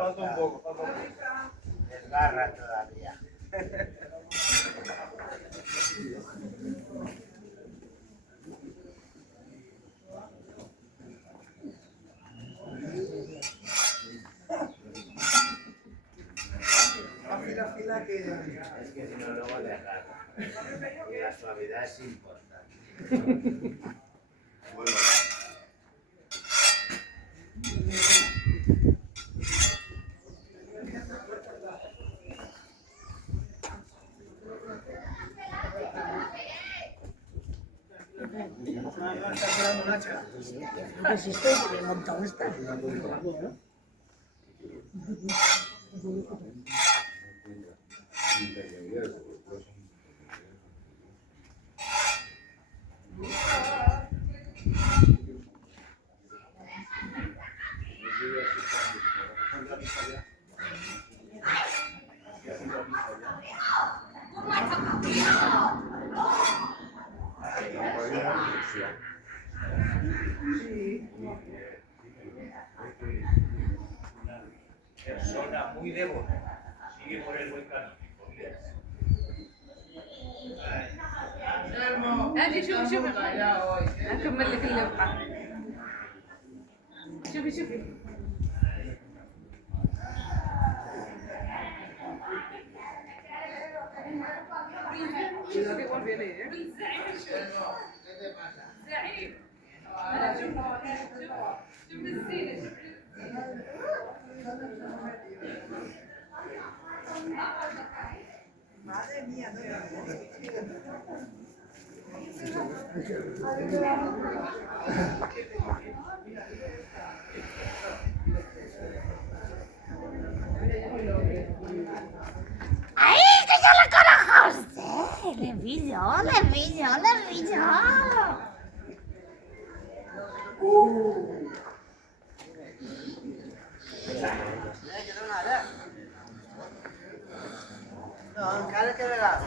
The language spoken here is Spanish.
Falta un poco, falta un poco. Desgarra todavía. Fila que... Es que si no luego desgarra. Y la suavidad es importante. Bueno. No está esperando un hacha. Pues esto es de montón está. Persona muy devota. Sigue por el buen camino. هاتي شوفي أكمل لك اللوحة. شوفي cuidado que igual viene, زعيم. أنا شوف الزينة. Madre mía, no. ¡Ay, que yo lo conozco a usted! ¡Le pillo! No, encara que veràs.